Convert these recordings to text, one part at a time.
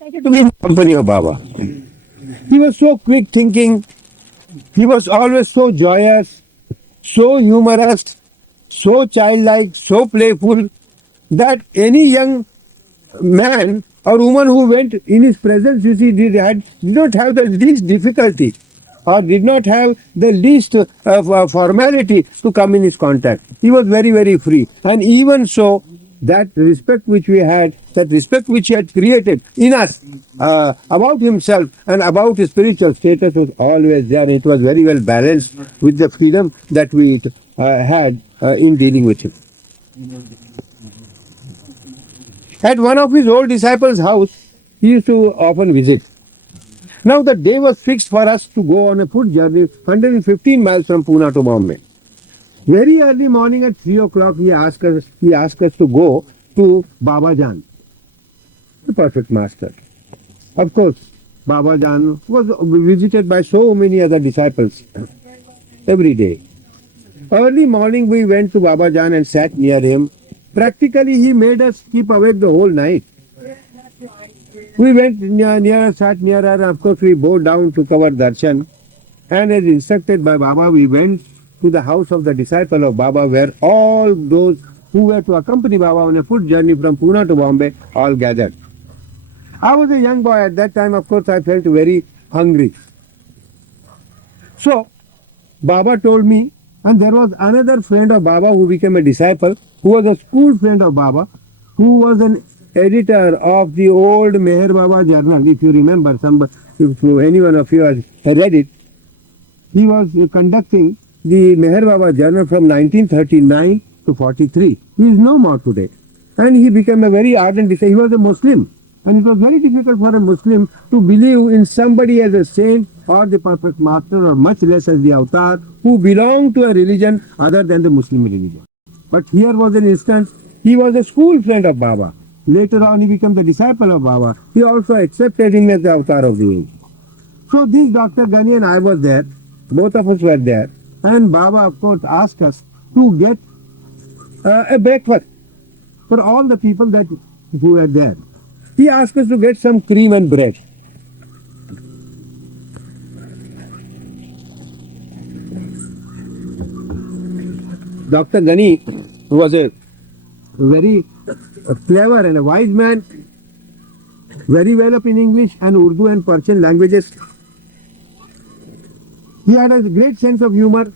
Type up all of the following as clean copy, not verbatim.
to be in the company of Baba. He was so quick thinking, he was always so joyous, so humorous, so childlike, so playful that any young man or woman who went in his presence, you see, did not have the least difficulty or did not have the least formality to come in his contact. He was very, very free. And even so, that respect which we had, that respect which he had created in us about himself and about his spiritual status was always there. It was very well balanced with the freedom that we had in dealing with him. At one of his old disciples' house, he used to often visit. Now the day was fixed for us to go on a foot journey 115 miles from Pune to Bombay. Very early morning at 3 o'clock he asked us to go to Babajan, the perfect master. Of course, Babajan was visited by so many other disciples every day. Early morning we went to Babajan and sat near him. Practically he made us keep awake the whole night. We went near, sat near her, and of course we bowed down to our darshan. And as instructed by Baba, we went to the house of the disciple of Baba, where all those who were to accompany Baba on a foot journey from Pune to Bombay all gathered. I was a young boy at that time. Of course, I felt very hungry. So Baba told me, and there was another friend of Baba who became a disciple, who was a school friend of Baba, who was an editor of the old Meher Baba journal. If you remember, if any one of you has read it, he was conducting the Meher Baba journal from 1939 to 43. He is no more today. And he became a very ardent disciple. He was a Muslim. And it was very difficult for a Muslim to believe in somebody as a saint or the perfect master or much less as the avatar who belonged to a religion other than the Muslim religion. But here was an instance. He was a school friend of Baba. Later on he became the disciple of Baba. He also accepted him as the avatar of the age. So this Dr. Ghani and I was there. Both of us were there. And Baba, of course, asked us to get a breakfast for all the people who were there. He asked us to get some cream and bread. Dr. Ghani was a very clever and a wise man, very well up in English and Urdu and Persian languages. He had a great sense of humor.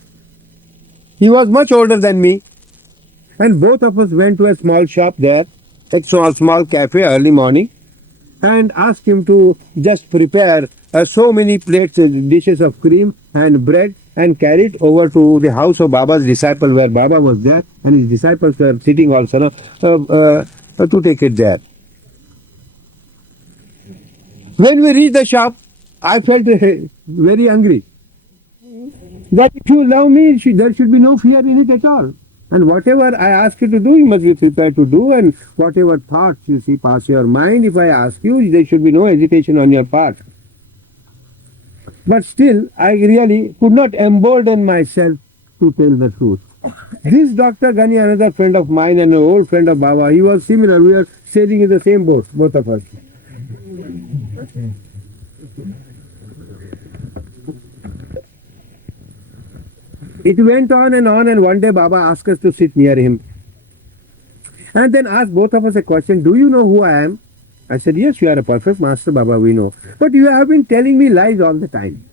He was much older than me, and both of us went to a small shop there, a small cafe early morning, and asked him to just prepare so many plates, dishes of cream and bread, and carry it over to the house of Baba's disciple, where Baba was there, and his disciples were sitting also to take it there. When we reached the shop, I felt very hungry. That if you love me, there should be no fear in it at all. And whatever I ask you to do, you must be prepared to do. And whatever thoughts you see pass your mind, if I ask you, there should be no hesitation on your part. But still, I really could not embolden myself to tell the truth. This Dr. Ghani, another friend of mine and an old friend of Baba, he was similar. We were sailing in the same boat, both of us. It went on, and one day Baba asked us to sit near him. And then asked both of us a question, do you know who I am? I said, yes, you are a perfect master, Baba, we know. But you have been telling me lies all the time.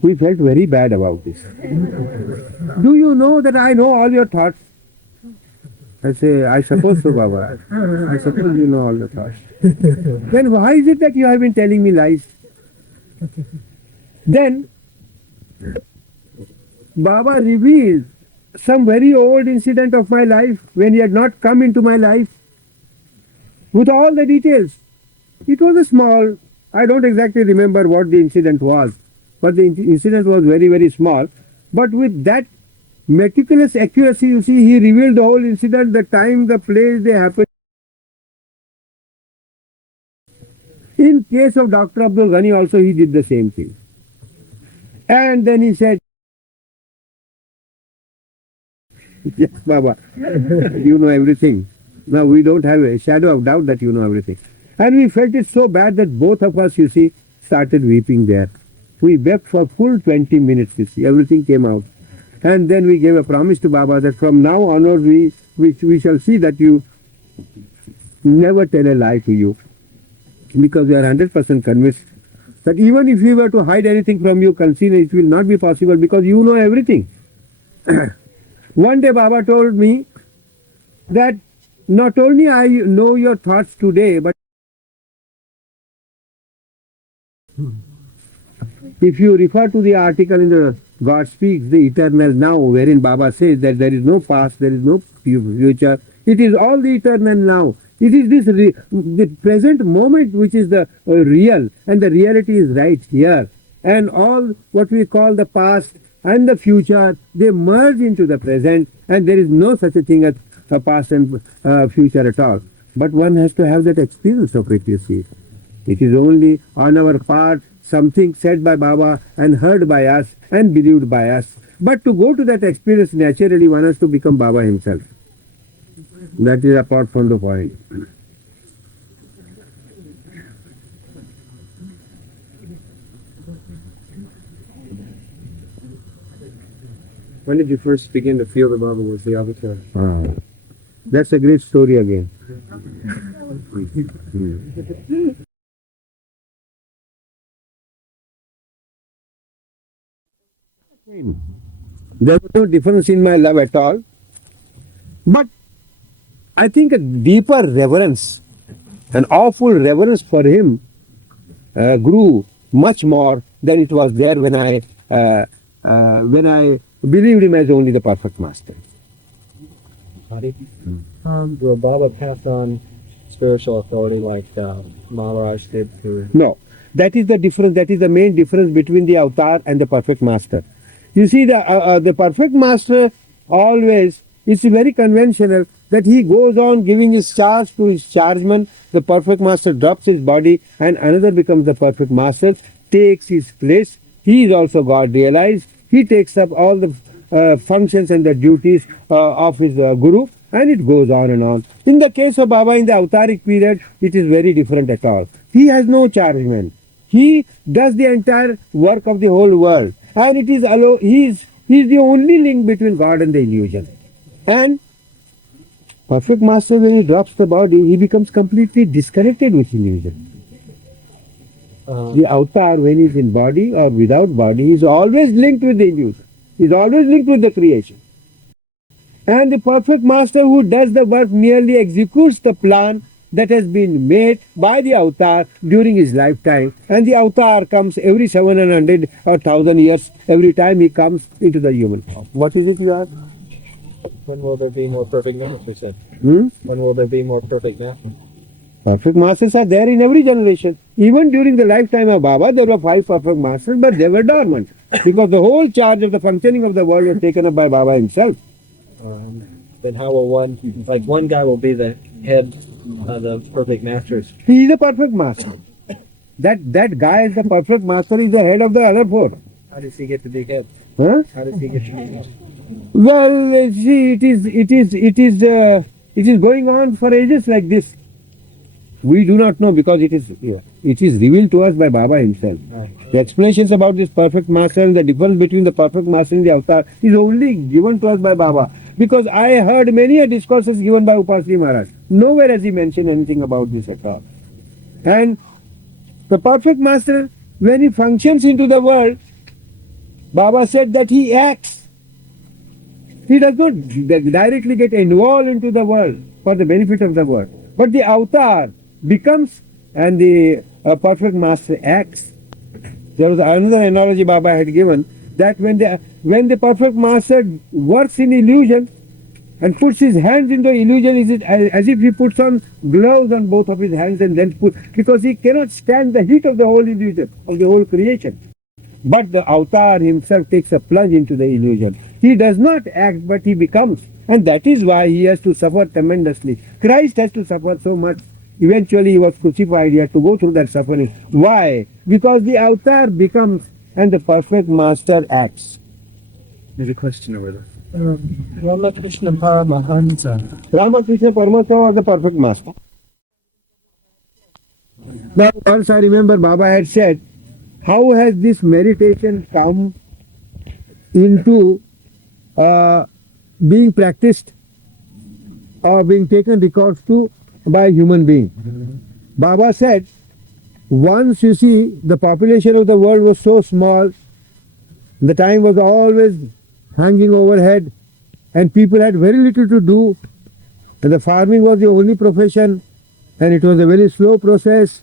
We felt very bad about this. Do you know that I know all your thoughts? I say, I suppose so, Baba. I suppose you know all the thoughts. Then why is it that you have been telling me lies? Then Baba revealed some very old incident of my life when he had not come into my life with all the details. It was a small, I don't exactly remember what the incident was, but the incident was very, very small. But with that meticulous accuracy, you see, he revealed the whole incident, the time, the place they happened. In case of Dr. Abdul Ghani also, he did the same thing. And then he said, yes, Baba, you know everything. Now we don't have a shadow of doubt that you know everything. And we felt it so bad that both of us, you see, started weeping there. We wept for full 20 minutes, you see. Everything came out. And then we gave a promise to Baba that from now onward we shall see that you never tell a lie to you. Because we are 100% convinced that even if we were to hide anything from you, conceal it, will not be possible because you know everything. One day Baba told me that not only I know your thoughts today, but if you refer to the article in the God Speaks, the Eternal Now, wherein Baba says that there is no past, there is no future, it is all the eternal now. It is this the present moment which is the real, and the reality is right here. And all what we call the past and the future, they merge into the present, and there is no such a thing as a past and future at all. But one has to have that experience of it, you see. It is only on our part something said by Baba and heard by us and believed by us. But to go to that experience, naturally one has to become Baba himself. That is apart from the point. When did you first begin to feel the Baba was the avatar? That's a great story again. There was no difference in my love at all. But I think a deeper reverence, an awful reverence for him grew much more than it was there when I believed him as only the perfect master. Will Baba pass on spiritual authority like Maharaj did to... No, that is the difference. That is the main difference between the avatar and the perfect master. You see, the perfect master always, it's very conventional that he goes on giving his charge to his chargeman. The perfect master drops his body and another becomes the perfect master, takes his place. He is also God realized. He takes up all the functions and the duties of his guru, and it goes on and on. In the case of Baba in the avataric period, it is very different at all. He has no chargeman. He does the entire work of the whole world, and it is he is the only link between God and the illusion. And perfect master, when he drops the body, he becomes completely disconnected with illusion. The avatar, when he is in body or without body, he is always linked with the illusion. He is always linked with the creation. And the perfect master who does the work merely executes the plan that has been made by the avatar during his lifetime. And the avatar comes every 700 or 1000 years, every time he comes into the human form. What is it you ask? When will there be more perfect masters? When will there be more perfect masters? Perfect masters are there in every generation. Even during the lifetime of Baba, there were 5 perfect masters, but they were dormant because the whole charge of the functioning of the world was taken up by Baba himself. Then how will one guy will be the head of the perfect masters? He is the perfect master. That guy is the perfect master, is the head of the other 4. How does he get to be head? Huh? How does he get to be head? Well, see, it is going on for ages like this. We do not know because it is revealed to us by Baba himself. Right. The explanations about this perfect master and the difference between the perfect master and the avatar is only given to us by Baba. Because I heard many discourses given by Upasri Maharaj. Nowhere has he mentioned anything about this at all. And the perfect master, when he functions into the world, Baba said that he acts. He does not directly get involved into the world for the benefit of the world. But the avatar becomes and the perfect master acts. There was another analogy Baba had given that when the perfect master works in illusion and puts his hands into illusion, is it as if he puts on gloves on both of his hands and then because he cannot stand the heat of the whole illusion, of the whole creation. But the avatar himself takes a plunge into the illusion. He does not act, but he becomes. And that is why he has to suffer tremendously. Christ has to suffer so much. Eventually he was crucified. He had to go through that suffering. Why? Because the avatar becomes and the perfect master acts. There's a question over there. Ramakrishna Paramahansa. Ramakrishna Paramahansa was the perfect master. Now, once I remember Baba had said, how has this meditation come into being practiced or being taken records to by a human being? Baba said, once you see the population of the world was so small, the time was always hanging overhead and people had very little to do and the farming was the only profession and it was a very slow process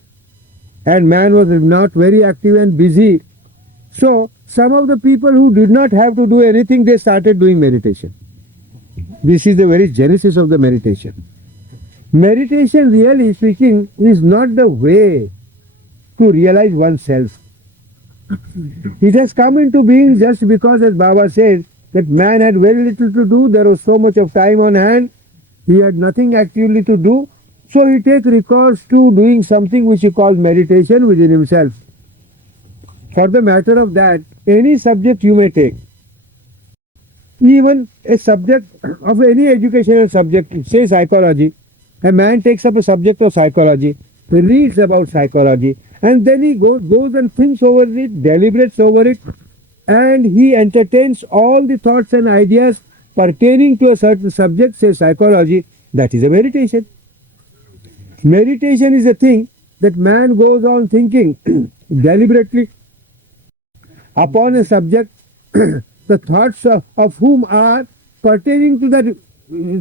and man was not very active and busy. So some of the people who did not have to do anything, they started doing meditation. This is the very genesis of the meditation. Meditation, really speaking, is not the way to realize oneself. It has come into being just because, as Baba said, that man had very little to do, there was so much of time on hand, he had nothing actively to do, so he takes recourse to doing something which he calls meditation within himself. For the matter of that, any subject you may take, even a subject of any educational subject, say psychology, a man takes up a subject of psychology, reads about psychology, and then he goes and thinks over it, deliberates over it, and he entertains all the thoughts and ideas pertaining to a certain subject, say psychology. That is a meditation. Meditation is a thing that man goes on thinking deliberately upon a subject, the thoughts of whom are pertaining to that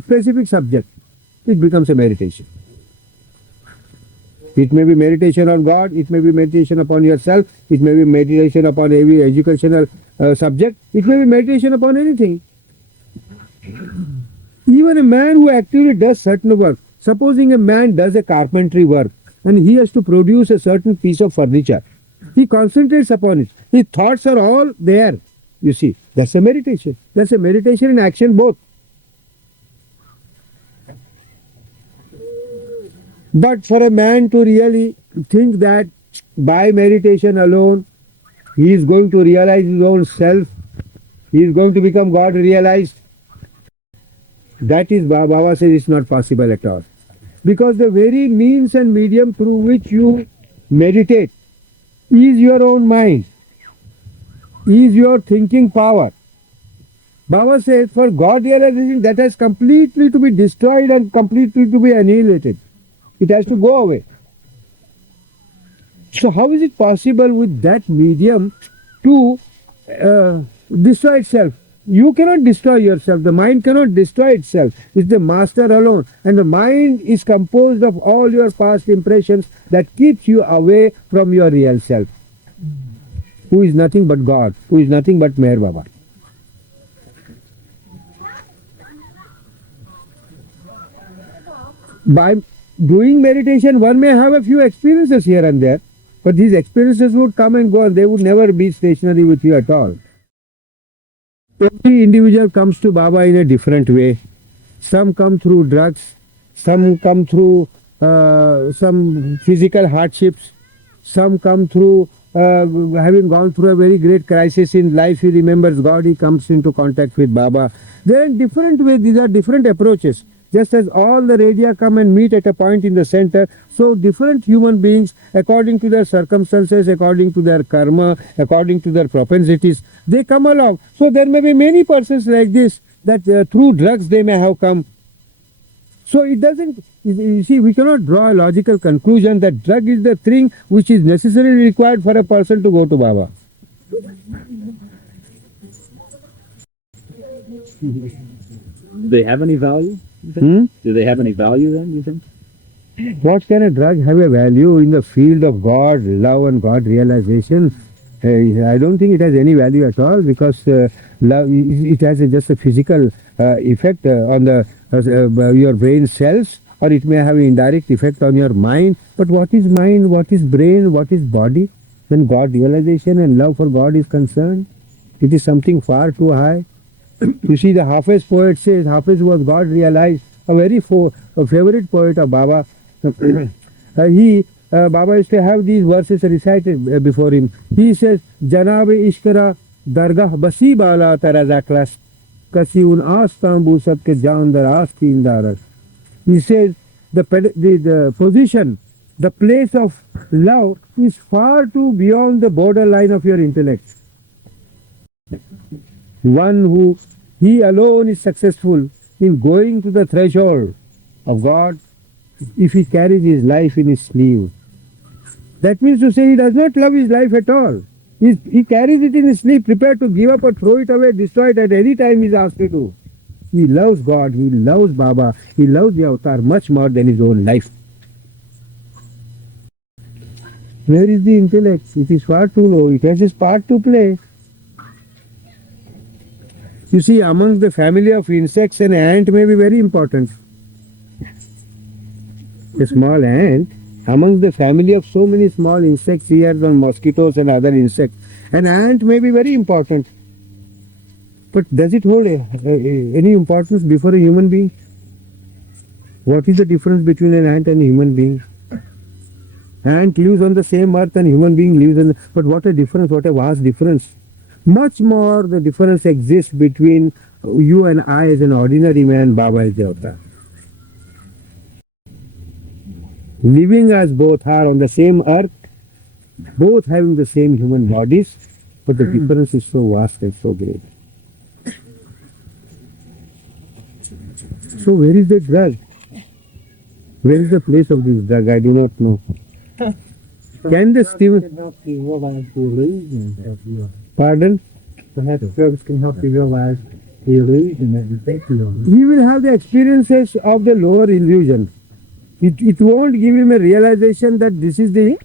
specific subject. It becomes a meditation. It may be meditation on God, it may be meditation upon yourself, it may be meditation upon every educational subject, it may be meditation upon anything. Even a man who actively does certain work, supposing a man does a carpentry work and he has to produce a certain piece of furniture, he concentrates upon it. His thoughts are all there. You see, that's a meditation. That's a meditation in action both. But for a man to really think that by meditation alone he is going to realize his own self, he is going to become God realized, that is, Baba says, it's not possible at all. Because the very means and medium through which you meditate is your own mind, is your thinking power. Baba says for God realization, that has completely to be destroyed and completely to be annihilated. It has to go away. So how is it possible with that medium to destroy itself? You cannot destroy yourself. The mind cannot destroy itself. It's the master alone. And the mind is composed of all your past impressions that keeps you away from your real self, who is nothing but God, who is nothing but Meher Baba. By doing meditation, one may have a few experiences here and there, but these experiences would come and go and they would never be stationary with you at all. Every individual comes to Baba in a different way. Some come through drugs, some come through some physical hardships, some come through having gone through a very great crisis in life. He remembers God, he comes into contact with Baba. They are in different ways, these are different approaches. Just as all the radia come and meet at a point in the center, so different human beings, according to their circumstances, according to their karma, according to their propensities, they come along. So there may be many persons like this, that through drugs they may have come. So it doesn't, you see, we cannot draw a logical conclusion that drug is the thing which is necessarily required for a person to go to Baba. Do they have any value? Do they have any value then, do you think? What can a drug have a value in the field of God, love and God realization? I don't think it has any value at all, because love, it has just a physical effect on the your brain cells, or it may have an indirect effect on your mind. But what is mind, what is brain, what is body? When God realization and love for God is concerned, it is something far too high. You see, the Hafiz poet says, Hafiz was God realized, a very favorite poet of Baba. Baba used to have these verses recited before him. He says, Janab Ishkara Dargah Basi Bala Tarazaklas. kasi un astambu satke jandar astindaras. He says the position, the place of love is far too beyond the borderline of your intellect. One who he alone is successful in going to the threshold of God if he carries his life in his sleeve. That means to say he does not love his life at all. He carries it in his sleeve, prepared to give up or throw it away, destroy it at any time he is asked to do. He loves God, he loves Baba, he loves the avatar much more than his own life. Where is the intellect? It is far too low, it has its part to play. You see, among the family of insects, an ant may be very important. A small ant, among the family of so many small insects here, on mosquitoes and other insects, an ant may be very important. But does it hold any importance before a human being? What is the difference between an ant and a human being? Ant lives on the same earth and human being lives on but what a difference, what a vast difference. Much more the difference exists between you and I as an ordinary man, Baba as the avatar. Living as both are on the same earth, both having the same human bodies, but the difference is so vast and so great. So where is the drug? Where is the place of this drug? I do not know. Can the can help you realize the illusion of your. Pardon? Perhaps drugs can help you realize the illusion that you think you are. He will have the experiences of the lower illusion. It won't give him a realization that this is the.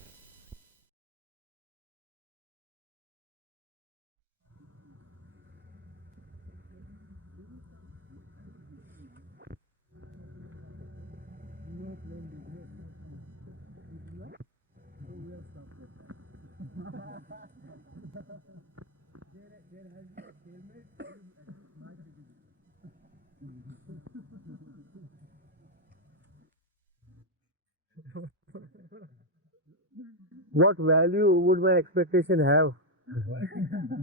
What value would my expectation have?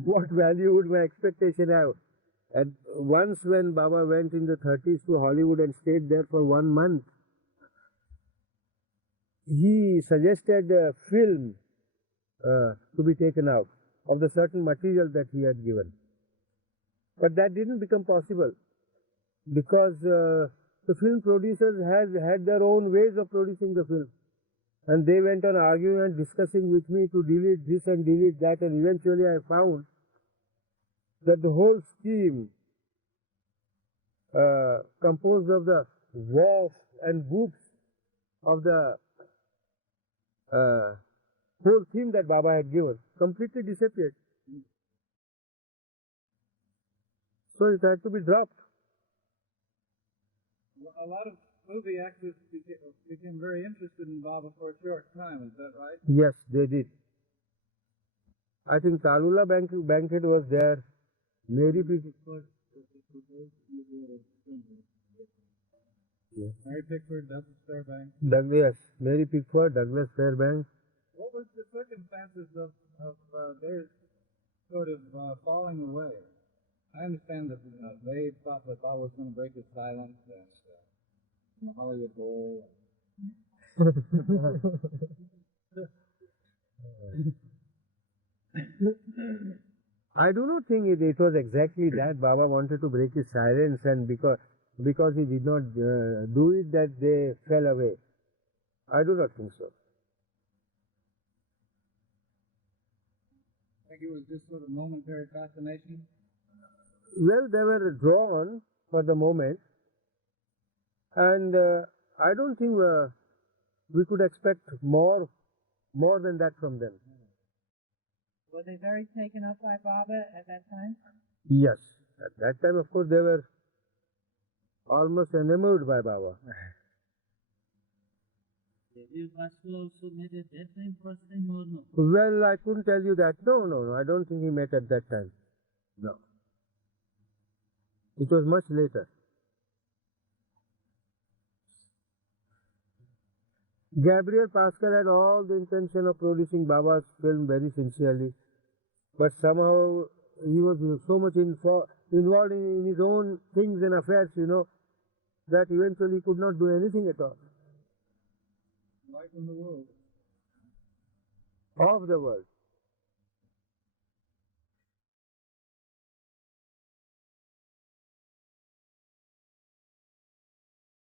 What value would my expectation have? And once when Baba went in the 30s to Hollywood and stayed there for 1 month, he suggested a film to be taken out of the certain material that he had given. But that didn't become possible because the film producers had their own ways of producing the film. And they went on arguing and discussing with me to delete this and delete that, and eventually I found that the whole scheme composed of the walls and books of the whole theme that Baba had given completely disappeared. So it had to be dropped. A lot of movie actors became very interested in Baba for a short time, is that right? Yes, they did. I think Talula Banquet was there. Mary Pickford. Yes. Mary Pickford, Douglas Fairbanks. Yes, Mary Pickford, Douglas Fairbanks. What was the circumstances of their sort of falling away? I understand that they thought that Baba was going to break his silence and the Hollywood Bowl. I do not think it was exactly that Baba wanted to break his silence, and because he did not do it, that they fell away. I do not think so. I think it was just sort of momentary fascination. Well, they were drawn for the moment, and I don't think we could expect more than that from them. Were they very taken up by Baba at that time? Yes, at that time, of course, they were almost enamored by Baba. Well, I couldn't tell you that. No, I don't think he met at that time. No. It was much later. Gabriel Pascal had all the intention of producing Baba's film very sincerely, but somehow he was so much involved in his own things and affairs, that eventually he could not do anything at all. Life in the world. Of the world.